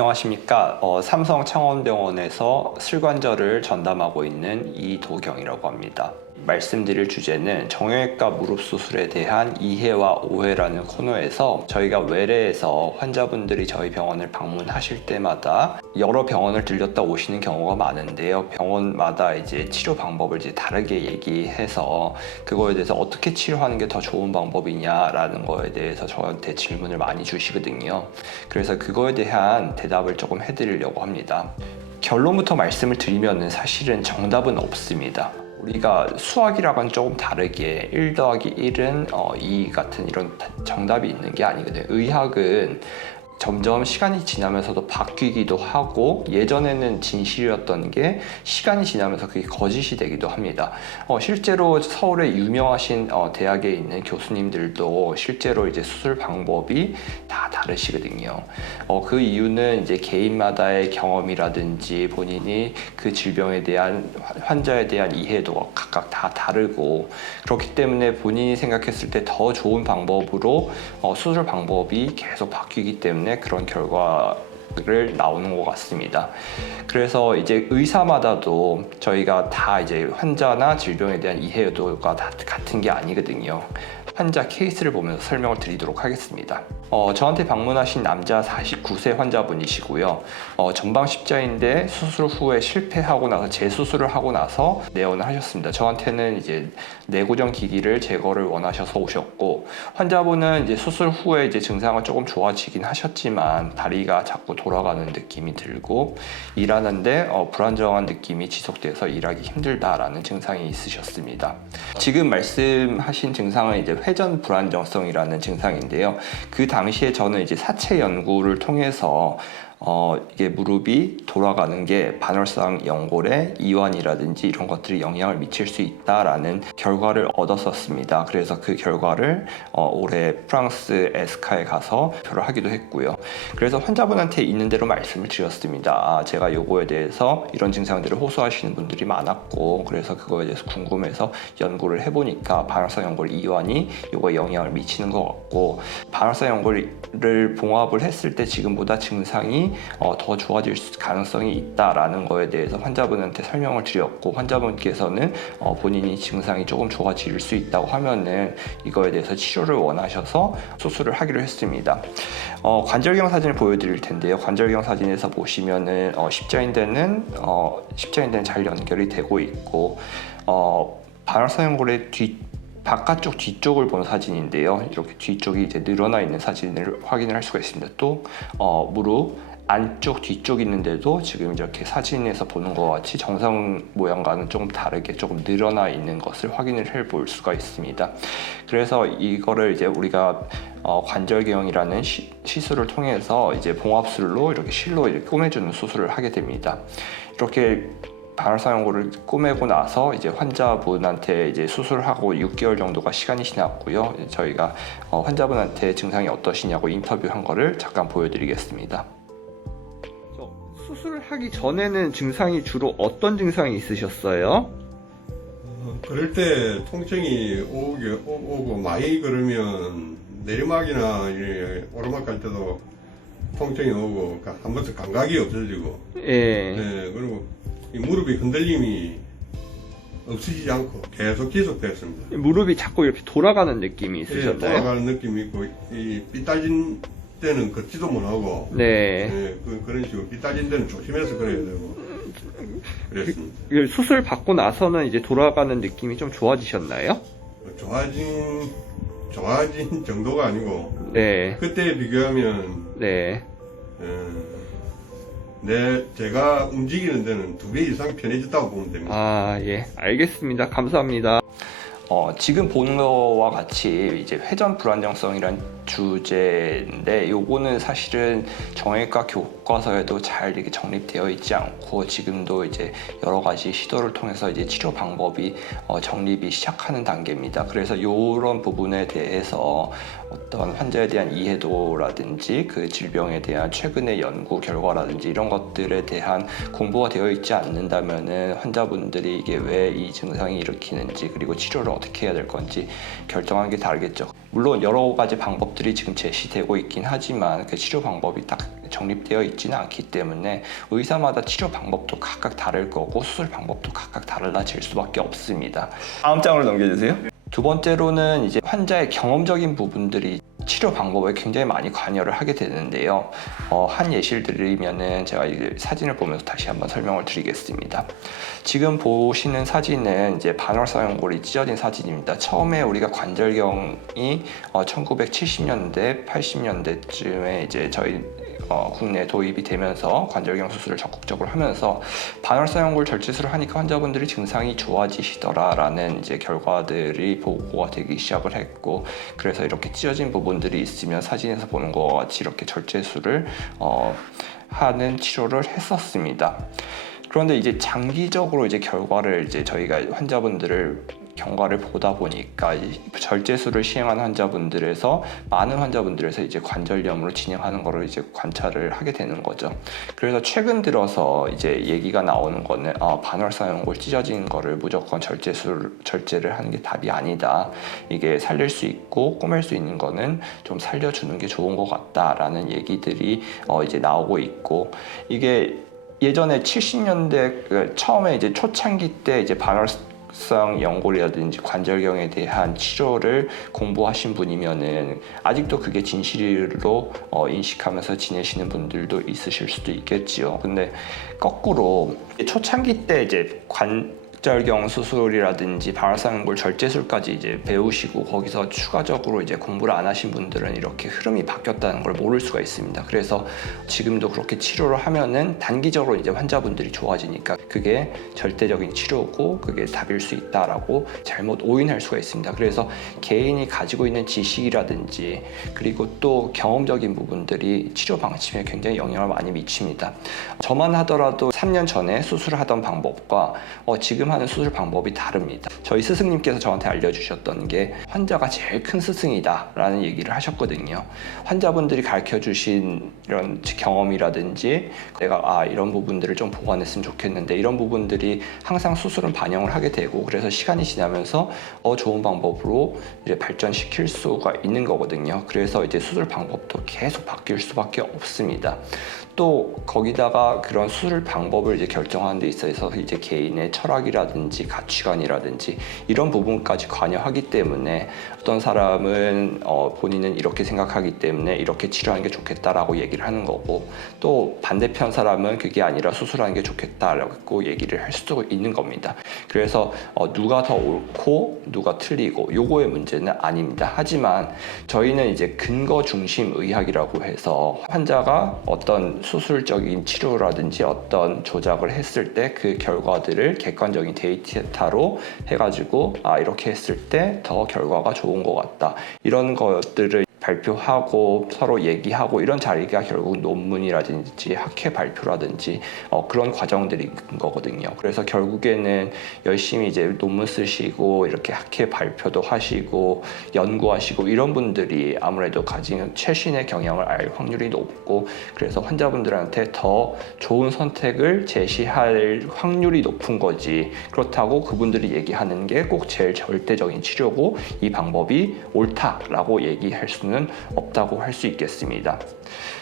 안녕하십니까. 어, 삼성 창원병원에서 슬관절을 전담하고 있는 이도경이라고 합니다. 말씀드릴 주제는 정형외과 무릎 수술에 대한 이해와 오해라는 코너에서 저희가 외래에서 환자분들이 저희 병원을 방문하실 때마다 여러 병원을 들렸다 오시는 경우가 많은데요. 병원마다 이제 치료 방법을 이제 다르게 얘기해서 그거에 대해서 어떻게 치료하는 게 더 좋은 방법이냐라는 거에 대해서 저한테 질문을 많이 주시거든요. 그래서 그거에 대한 대답을 조금 해드리려고 합니다. 결론부터 말씀을 드리면 사실은 정답은 없습니다. 우리가 수학이랑은 조금 다르게 1 더하기 1은 어, 2 같은 이런 정답이 있는 게 아니거든요. 의학은 점점 시간이 지나면서도 바뀌기도 하고 예전에는 진실이었던 게 시간이 지나면서 그게 거짓이 되기도 합니다. 어, 실제로 서울의 유명하신 어, 대학에 있는 교수님들도 실제로 이제 수술 방법이 다 다르시거든요. 어, 그 이유는 이제 개인마다의 경험이라든지 본인이 그 질병에 대한 환자에 대한 이해도가 각각 다 다르고 그렇기 때문에 본인이 생각했을 때 더 좋은 방법으로 어, 수술 방법이 계속 바뀌기 때문에 그런 결과 를 나오는 것 같습니다. 그래서 이제 의사마다도 저희가 다 이제 환자나 질병에 대한 이해도가 다 같은 게 아니거든요. 환자 케이스를 보면서 설명을 드리도록 하겠습니다. 어, 저한테 방문하신 남자 49세 환자분이시고요. 어, 전방 십자인대 수술 후에 실패하고 나서 재수술을 하고 나서 내원을 하셨습니다. 저한테는 이제 내고정 기기를 제거를 원하셔서 오셨고 환자분은 이제 수술 후에 이제 증상은 조금 좋아지긴 하셨지만 다리가 자꾸 돌아가는 느낌이 들고 일하는데 어, 불안정한 느낌이 지속돼서 일하기 힘들다라는 증상이 있으셨습니다. 지금 말씀하신 증상은 이제 회전 불안정성이라는 증상인데요. 그 당시에 저는 이제 사체 연구를 통해서 어, 이게 무릎이 돌아가는 게 반월상 연골에 이완이라든지 이런 것들이 영향을 미칠 수 있다라는 결과를 얻었었습니다. 그래서 그 결과를 어, 올해 프랑스 에스카에 가서 발표를 하기도 했고요. 그래서 환자분한테 있는 대로 말씀을 드렸습니다. 아, 제가 요거에 대해서 이런 증상들을 호소하시는 분들이 많았고 그래서 그거에 대해서 궁금해서 연구를 해보니까 반월상 연골 이완이 요거에 영향을 미치는 것 같고 반월상 연골을 봉합을 했을 때 지금보다 증상이 어, 더 좋아질 가능성이 있다라는 거에 대해서 환자분한테 설명을 드렸고 환자분께서는 어, 본인이 증상이 조금 좋아질 수 있다고 하면은 이거에 대해서 치료를 원하셔서 수술을 하기로 했습니다. 어, 관절경 사진을 보여드릴 텐데요. 관절경 사진에서 보시면은 어, 십자인대는 어, 십자인대는 잘 연결이 되고 있고 어, 반월사연골의 뒤 바깥쪽 뒤쪽을 본 사진인데요. 이렇게 뒤쪽이 이제 늘어나 있는 사진을 확인을 할 수가 있습니다. 또 어, 무릎 안쪽 뒤쪽 있는데도 지금 이렇게 사진에서 보는 것 같이 정상 모양과는 조금 다르게 조금 늘어나 있는 것을 확인을 해 볼 수가 있습니다. 그래서 이거를 이제 우리가 어, 관절경이라는 시, 시술을 통해서 이제 봉합술로 이렇게 실로 이렇게 꾸며주는 수술을 하게 됩니다. 이렇게 연골을 꼬매고 나서 이제 환자분한테 이제 수술하고 6개월 정도가 시간이 지났고요. 저희가 어, 환자분한테 증상이 어떠시냐고 인터뷰한 거를 잠깐 보여드리겠습니다. 하기 전에는 증상이 주로 어떤 증상이 있으셨어요? 어, 그럴 때 통증이 오게, 오, 오고 많이 걸으면 내리막이나 이 오르막 갈 때도 통증이 오고 그한 번씩 감각이 없어지고 예. 네, 그리고 이 무릎이 흔들림이 없어지지 않고 계속 지속됐습니다. 무릎이 자꾸 이렇게 돌아가는 느낌이 예, 있으셨나요? 돌아가는 느낌이 있고 이 삐딱진 때는 걷지도 못하고 네. 예, 그, 그런 식으로 삐딱진 때는 조심해서 걸어야 되고 그랬습니다. 이 수술 받고 나서는 이제 돌아가는 느낌이 좀 좋아지셨나요? 좋아진 좋아진 정도가 아니고 네. 그때에 비교하면 네. 어, 내 제가 움직이는 데는 두 배 이상 편해졌다고 보면 됩니다. 아, 예. 알겠습니다. 감사합니다. 어, 지금 보는 거와 같이 이제 회전 불안정성이란 주제인데 요거는 사실은 정형외과 교과서에도 잘 이렇게 정립되어 있지 않고 지금도 이제 여러 가지 시도를 통해서 이제 치료 방법이 어, 정립이 시작하는 단계입니다. 그래서 요런 부분에 대해서 어떤 환자에 대한 이해도라든지 그 질병에 대한 최근의 연구 결과라든지 이런 것들에 대한 공부가 되어 있지 않는다면은 환자분들이 이게 왜 이 증상이 일으키는지 그리고 치료를 어떻게 해야 될 건지 결정하는 게 다르겠죠. 물론 여러 가지 방법들이 지금 제시되고 있긴 하지만 그 치료 방법이 딱 정립되어 있지는 않기 때문에 의사마다 치료 방법도 각각 다를 거고 수술 방법도 각각 달라질 수밖에 없습니다. 다음 장으로 넘겨주세요. 두 번째로는 이제 환자의 경험적인 부분들이 치료 방법에 굉장히 많이 관여를 하게 되는데요. 어, 한 예시를 드리면은 제가 이 사진을 보면서 다시 한번 설명을 드리겠습니다. 지금 보시는 사진은 이제 반월사 연골이 찢어진 사진입니다. 처음에 우리가 관절경이 어, 1970년대, 80년대쯤에 이제 저희 어, 국내 도입이 되면서 관절경 수술을 적극적으로 하면서 반월사 연골 절제술을 하니까 환자분들이 증상이 좋아지시더라라는 이제 결과들이 보고가 되기 시작을 했고 그래서 이렇게 찢어진 부분들이 있으면 사진에서 보는 것과 같이 이렇게 절제술을 어, 하는 치료를 했었습니다. 그런데 이제 장기적으로 이제 결과를 이제 저희가 환자분들을 경과를 보다 보니까 이 절제술을 시행한 환자분들에서 많은 환자분들에서 이제 관절염으로 진행하는 거를 이제 관찰을 하게 되는 거죠. 그래서 최근 들어서 이제 얘기가 나오는 거는 아, 반월사 연골 찢어진 거를 무조건 절제술 절제를 하는 게 답이 아니다. 이게 살릴 수 있고 꾸밀 수 있는 거는 좀 살려주는 게 좋은 것 같다라는 얘기들이 어, 이제 나오고 있고 이게 예전에 70년대 그 처음에 이제 초창기 때 이제 반월 성 연골이라든지 관절경에 대한 치료를 공부하신 분이면은 아직도 그게 진실로 어, 인식하면서 지내시는 분들도 있으실 수도 있겠지요. 근데 거꾸로 초창기 때 이제 관 절경 수술이라든지 연골 절제술까지 이제 배우시고 거기서 추가적으로 이제 공부를 안 하신 분들은 이렇게 흐름이 바뀌었다는 걸 모를 수가 있습니다. 그래서 지금도 그렇게 치료를 하면은 단기적으로 이제 환자분들이 좋아지니까 그게 절대적인 치료고 그게 답일 수 있다라고 잘못 오인할 수가 있습니다. 그래서 개인이 가지고 있는 지식이라든지 그리고 또 경험적인 부분들이 치료 방침에 굉장히 영향을 많이 미칩니다. 저만 하더라도 3년 전에 수술하던 방법과 어, 지금 하는 수술 방법이 다릅니다. 저희 스승님께서 저한테 알려주셨던 게 환자가 제일 큰 스승이다라는 얘기를 하셨거든요. 환자분들이 가르쳐 주신 이런 경험이라든지 내가 아 이런 부분들을 좀 보완했으면 좋겠는데 이런 부분들이 항상 수술은 반영을 하게 되고 그래서 시간이 지나면서 어 좋은 방법으로 이제 발전시킬 수가 있는 거거든요. 그래서 이제 수술 방법도 계속 바뀔 수밖에 없습니다. 또 거기다가 그런 수술 방법을 이제 결정하는 데 있어서 이제 개인의 철학이라 든지 가치관이라든지 이런 부분까지 관여하기 때문에 어떤 사람은 어, 본인은 이렇게 생각하기 때문에 이렇게 치료하는 게 좋겠다라고 얘기를 하는 거고 또 반대편 사람은 그게 아니라 수술하는 게 좋겠다라고 얘기를 할 수도 있는 겁니다. 그래서 어, 누가 더 옳고 누가 틀리고 요거의 문제는 아닙니다. 하지만 저희는 이제 근거 중심 의학이라고 해서 환자가 어떤 수술적인 치료라든지 어떤 조작을 했을 때 그 결과들을 객관적인 데이터로 해가지고 아 이렇게 했을 때 더 결과가 좋은 것 같다. 이런 것들을 발표하고 서로 얘기하고 이런 자리가 결국 논문이라든지 학회 발표라든지 어, 그런 과정들이 있는 거거든요. 그래서 결국에는 열심히 이제 논문 쓰시고 이렇게 학회 발표도 하시고 연구하시고 이런 분들이 아무래도 가진 최신의 경향을 알 확률이 높고 그래서 환자분들한테 더 좋은 선택을 제시할 확률이 높은 거지 그렇다고 그분들이 얘기하는 게 꼭 제일 절대적인 치료고 이 방법이 옳다라고 얘기할 수는 없다고 할 수 있겠습니다.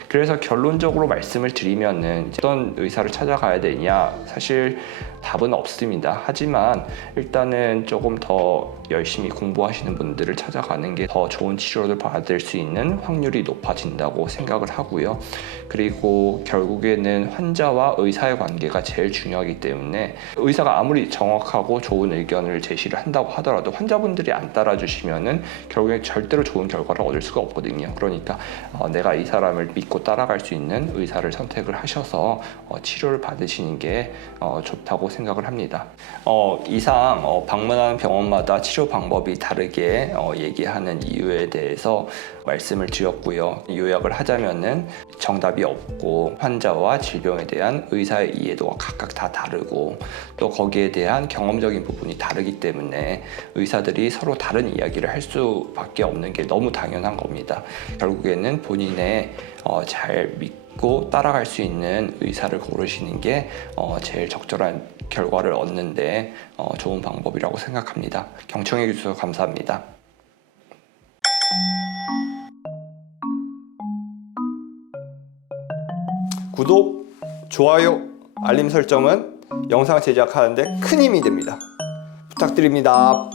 그래서 결론적으로 말씀을 드리면은 어떤 의사를 찾아가야 되냐 사실 답은 없습니다. 하지만 일단은 조금 더 열심히 공부하시는 분들을 찾아가는 게 더 좋은 치료를 받을 수 있는 확률이 높아진다고 생각을 하고요. 그리고 결국에는 환자와 의사의 관계가 제일 중요하기 때문에 의사가 아무리 정확하고 좋은 의견을 제시를 한다고 하더라도 환자분들이 안 따라주시면은 결국에 절대로 좋은 결과를 얻을 수가 없거든요. 그러니까 어, 내가 이 사람을 믿고 따라갈 수 있는 의사를 선택을 하셔서 어, 치료를 받으시는 게 어, 좋다고 생각을 합니다. 어, 이상 어, 방문하는 병원마다 치료 방법이 다르게 어, 얘기하는 이유에 대해서 말씀을 드렸고요. 요약을 하자면은 정답이 없고 환자와 질병에 대한 의사의 이해도가 각각 다 다르고 또 거기에 대한 경험적인 부분이 다르기 때문에 의사들이 서로 다른 이야기를 할 수밖에 없는 게 너무 당연한 겁니다. 결국에는 본인의 어, 잘 믿고 따라갈 수 있는 의사를 고르시는 게 어, 제일 적절한 결과를 얻는데 어, 좋은 방법이라고 생각합니다. 경청해 주셔서 감사합니다. 구독, 좋아요, 알림 설정은 영상 제작하는데 큰 힘이 됩니다. 부탁드립니다.